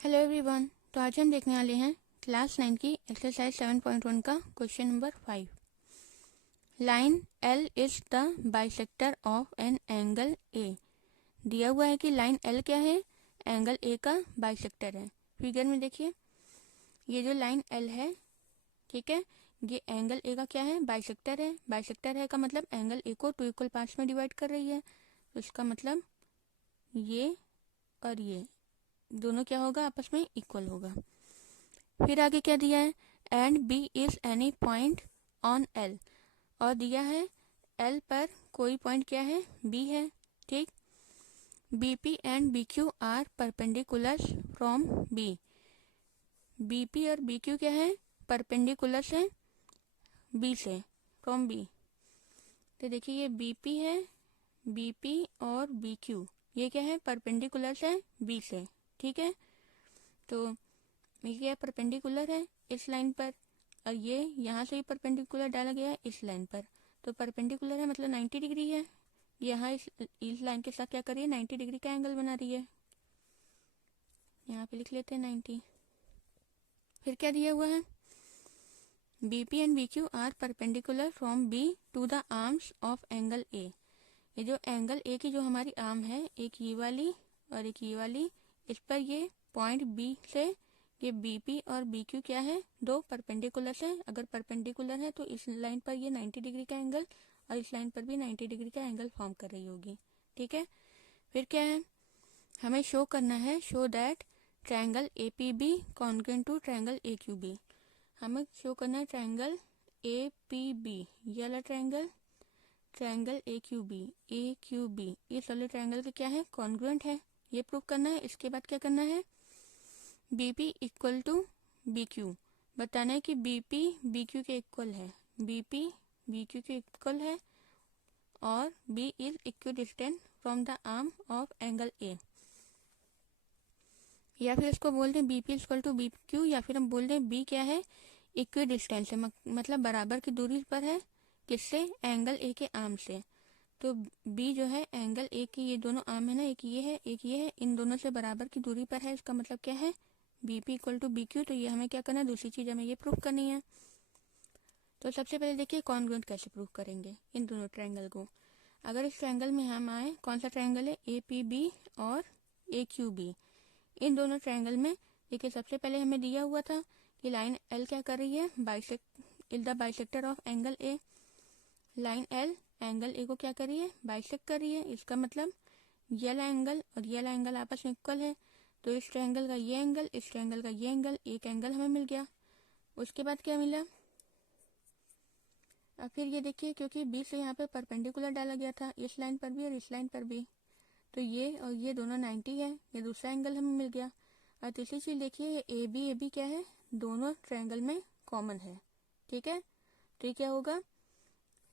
Hello everyone. तो आज हम देखने वाले हैं क्लास 9 की एक्सरसाइज 7.1 का question number 5। Line L is the bisector of an angle A. दिया हुआ है कि लाइन एल क्या है, एंगल ए का बाइसेक्टर है। फिगर में देखिए, ये जो लाइन एल है, ठीक है, ये एंगल ए का क्या है, बाइसेक्टर है। बाइसेक्टर है का मतलब एंगल ए को 2 इक्वल पार्ट्स में डिवाइड कर रही है। तो इसका मतलब ये और ये दोनों क्या होगा, आपस में इक्वल होगा। फिर आगे क्या दिया है, and B is any point on L, और दिया है एल पर कोई पॉइंट क्या है, बी है। ठीक, BP and BQ are perpendicular from B. BP और बीक्यू क्या है, परपेंडिकुलर है बी से, फ्रॉम बी। तो देखिए ये बीपी है, बीपी और बीक्यू ये क्या है, परपेंडिकुलर है बी से। ठीक है, तो ये परपेंडिकुलर है इस लाइन पर, और ये यहाँ से भी परपेंडिकुलर डाला गया है इस लाइन पर। तो परपेंडिकुलर है मतलब 90 डिग्री है। यहाँ इस लाइन के साथ क्या कर रही है, 90 डिग्री का एंगल बना रही है। यहाँ पे लिख लेते हैं 90। फिर क्या दिया हुआ है, BP and BQ are perpendicular from B to the arms of angle A. ये जो एंगल ए की जो हमारी आर्म है, एक ये वाली और एक ये वाली, इस पर ये पॉइंट बी से ये बीपी और बीक्यू क्या है, दो परपेंडिकुलर है। अगर परपेंडिकुलर है तो इस लाइन पर ये 90 डिग्री का एंगल और इस लाइन पर भी 90 डिग्री का एंगल फॉर्म कर रही होगी। ठीक है, फिर क्या है, हमें शो करना है, show that triangle A P B congruent to triangle A Q B. हमें शो करना है ट्रायंगल ए पी बी, ये वाला triangle, triangle A Q B ये वाले ट्रायंगल के क्या है, कॉन्ग्रुएंट है। ये प्रूव करना है। इसके बाद क्या करना है, बीपी इक्वल टू बीक्यू, बताना है कि बीपी बीक्यू के इक्वल है, बीपी बीक्यू के इक्वल है, और B is equidistant from the arm of angle A. या फिर इसको बोल दें BP equal to B Q, या फिर हम बोल दें बी क्या है, इक्विडिस्टेंस है, मतलब बराबर की दूरी पर है, किससे, एंगल ए के आर्म से। तो बी जो है एंगल ए की, ये दोनों आर्म है ना, एक ये है एक ये है, इन दोनों से बराबर की दूरी पर है। इसका मतलब क्या है, BP equal to B Q. तो ये हमें क्या करना है, दूसरी चीज हमें ये प्रूफ करनी है। तो सबसे पहले देखिए कॉन्ग्रुएंट कैसे प्रूफ करेंगे इन दोनों ट्रायंगल को। अगर इस ट्रायंगल में हम आए, कौन सा ट्रायंगल है, ए पी बी और ए क्यू बी, इन दोनों ट्रायंगल में देखिए सबसे पहले हमें दिया हुआ था कि लाइन एल क्या कर रही है, is the bisector of angle A. Line L angle A को क्या कर रही है, बाइसेक्ट कर रही है। इसका मतलब ये वाला एंगल और ये वाला एंगल आपस में इक्वल है। तो इस ट्रायंगल का ये एंगल, इस ट्रायंगल का ये एंगल, एक एंगल हमें मिल गया। उसके बाद क्या मिला, अब फिर ये देखिए, क्योंकि बी से यहाँ पे परपेंडिकुलर डाला गया था इस लाइन पर भी और इस लाइन पर भी, तो ये और ये दोनों 90 है, ये दूसरा एंगल हमें मिल गया। और तीसरी चीज देखिए, ये ए बी क्या है, दोनों ट्रायंगल में कॉमन है। ठीक है, तो ये क्या होगा,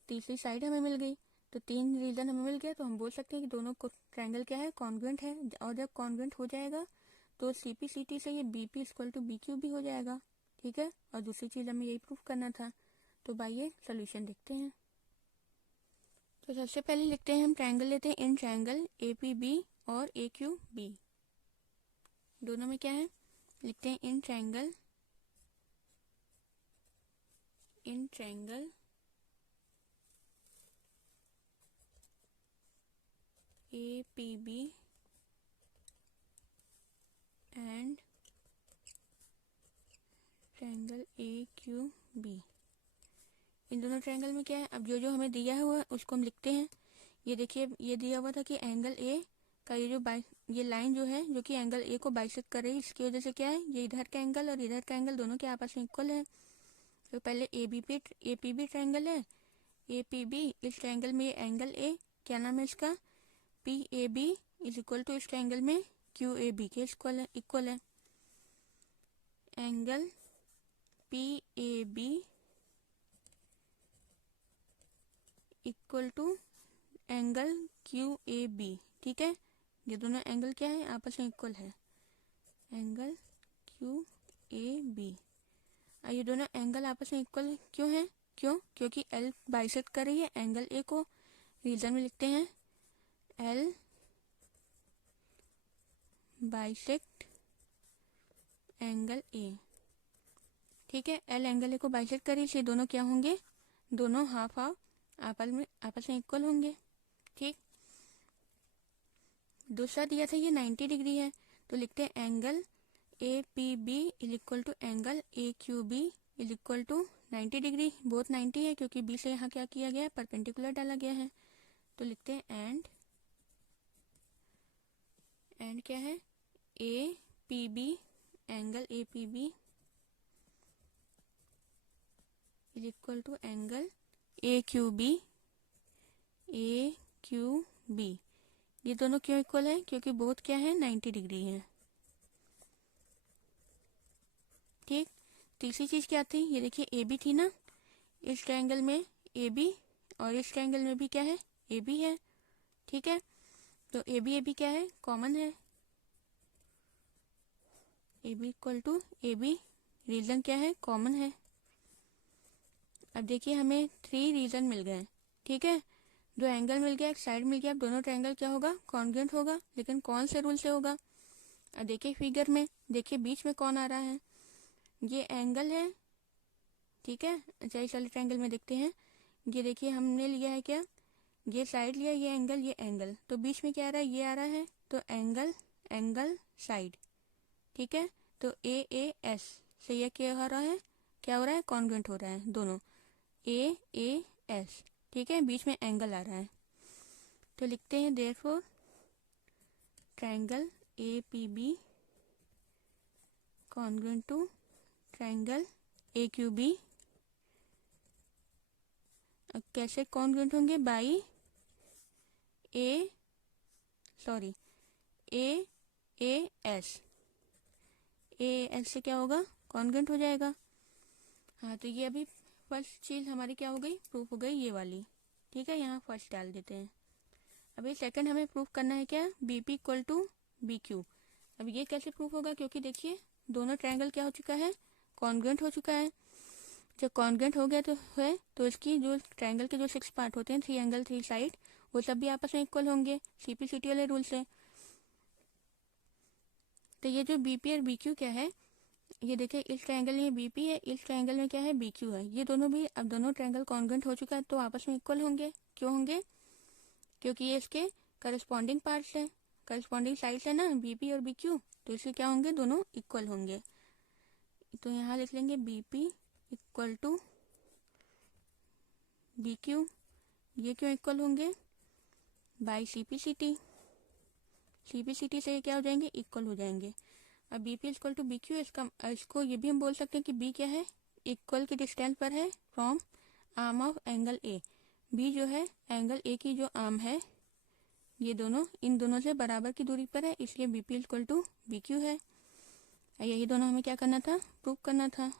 तीसरी साइड हमें मिल गई। तो तीन रीजन हमें मिल गया, तो हम बोल सकते हैं कि दोनों ट्रायंगल क्या है, कॉन्ग्रुएंट है। और जब कॉन्ग्रुएंट हो जाएगा तो सीपी सीटी से ये BP equal to B Q भी हो जाएगा। ठीक है, और दूसरी चीज हमें यही प्रूफ करना था। तो भाई सोल्यूशन देखते हैं। तो सबसे पहले लिखते हैं, हम ट्रायंगल लेते हैं, इन ट्रायंगल ए पी बी और ए क्यू बी, दोनों में क्या है, लिखते हैं इन triangle A P B and triangle A Q B. इन दोनों ट्रायंगल में क्या है, अब जो जो हमें दिया हुआ है उसको हम लिखते हैं। ये देखिए, ये दिया हुआ था कि एंगल ए का ये जो ये लाइन जो है जो कि एंगल ए को बाइसेक्ट कर रही है, इसकी वजह से क्या है, ये इधर का एंगल और इधर का एंगल दोनों के आपस में इक्वल है। तो पहले ए पी बी ट्रायंगल है, ए पी बी, इस ट्रायंगल में ये एंगल ए क्या नाम है इसका, P A B is equal to इस ट्रायंगल में क्यू ए बी के इक्वल है। Angle P A B equal to angle Q A B. ठीक है, ये दोनों एंगल क्या है, आपस में इक्वल है, एंगल क्यू ए बी। ये दोनों एंगल आपस में इक्वल क्यों है, क्योंकि एल बाइसेक्ट कर रही है एंगल ए को। रीजन में लिखते हैं, एल बाइसेक्ट एंगल ए। ठीक है, एल एंगल ए को बाइसेक्ट करे, इसलिए दोनों क्या होंगे, दोनों हाफ हाफ आपस में इक्वल होंगे। ठीक, दूसरा दिया था ये 90 डिग्री है, तो लिखते हैं angle A P B is equal to angle A Q B is equal to 90 degree. Both 90 है क्योंकि बी से यहाँ क्या किया गया है, परपेंडिकुलर डाला गया है। तो लिखते हैं एंड क्या है, A P B, angle A P B is equal to angle A Q B ये दोनों क्यों इक्वल है, क्योंकि बोथ क्या है, 90 डिग्री है। ठीक, तीसरी चीज क्या थी, ये देखिए ए बी थी ना, इस ट्रायंगल में ए बी और इस ट्रायंगल में भी क्या है, ए बी है। ठीक है, तो ए बी क्या है, कॉमन है, A B equal to A B, reason क्या है, कॉमन है। अब देखिए हमें 3 रीजन मिल गए। ठीक है, 2 एंगल मिल गया, एक साइड मिल गया, अब दोनों ट्रायंगल क्या होगा, कॉन्ग्रुएंट होगा, लेकिन कौन से रूल से होगा। अब देखिए फिगर में, देखिए बीच में कौन आ रहा है, ये एंगल है। ठीक है, अच्छा इस वाले ट्रायंगल में देखते हैं, ये देखिए हमने लिया है क्या, ये साइड लिया, ये एंगल, तो बीच में क्या आ रहा है, ये आ रहा है, तो एंगल साइड। ठीक है, तो ए एस से ये क्या हो रहा है, कॉन्ग्रुएंट हो रहा है दोनों, ए एस। ठीक है, बीच में एंगल आ रहा है, तो लिखते हैं therefore triangle A P B congruent to triangle A Q B. कैसे कॉन्ग्रुएंट होंगे, बाई ए एस से क्या होगा, कॉन्ग्रुएंट हो जाएगा। हाँ, तो ये अभी फर्स्ट चीज हमारी क्या हो गई, प्रूफ हो गई ये वाली। ठीक है, यहाँ फर्स्ट डाल देते हैं। अभी सेकंड हमें प्रूफ करना है क्या, B P equal to B Q. अब ये कैसे प्रूफ होगा, क्योंकि देखिए दोनों ट्रायंगल क्या हो चुका है, कॉन्ग्रुएंट हो चुका है। जब कॉन्ग्रुएंट हो गया तो इसकी जो ट्रायंगल के जो 6 पार्ट होते हैं, 3 एंगल 3 साइड, वो सब भी आपस में इक्वल होंगे सीपीसीटी वाले रूल से। तो ये जो बीपी और बीक्यू क्या है, ये देखिए इस ट्रायंगल में बीपी है, इस ट्रायंगल में क्या है, बीक्यू है। ये दोनों भी, अब दोनों ट्रायंगल कॉन्ग्रुएंट हो चुका है तो आपस में इक्वल होंगे। क्यों होंगे, क्योंकि ये इसके करस्पॉन्डिंग पार्ट्स है, करस्पॉन्डिंग साइड्स है ना, बीपी और बीक्यू, तो इससे क्या होंगे, दोनों इक्वल होंगे। तो यहाँ लिख लेंगे बीपी इक्वल टू बीक्यू। ये क्यों इक्वल होंगे, बाई सीपीसीटी से ये क्या हो जाएंगे, इक्वल हो जाएंगे। अब बीपी इक्वल टू बीक्यू, इसको ये भी हम बोल सकते हैं कि बी क्या है, इक्वल के डिस्टेंस पर है from arm of angle A. B जो है एंगल ए की जो आर्म है, ये दोनों इन दोनों से बराबर की दूरी पर है, इसलिए बीपी इक्वल टू बीक्यू है। यही दोनों हमें क्या करना था, प्रूव करना था।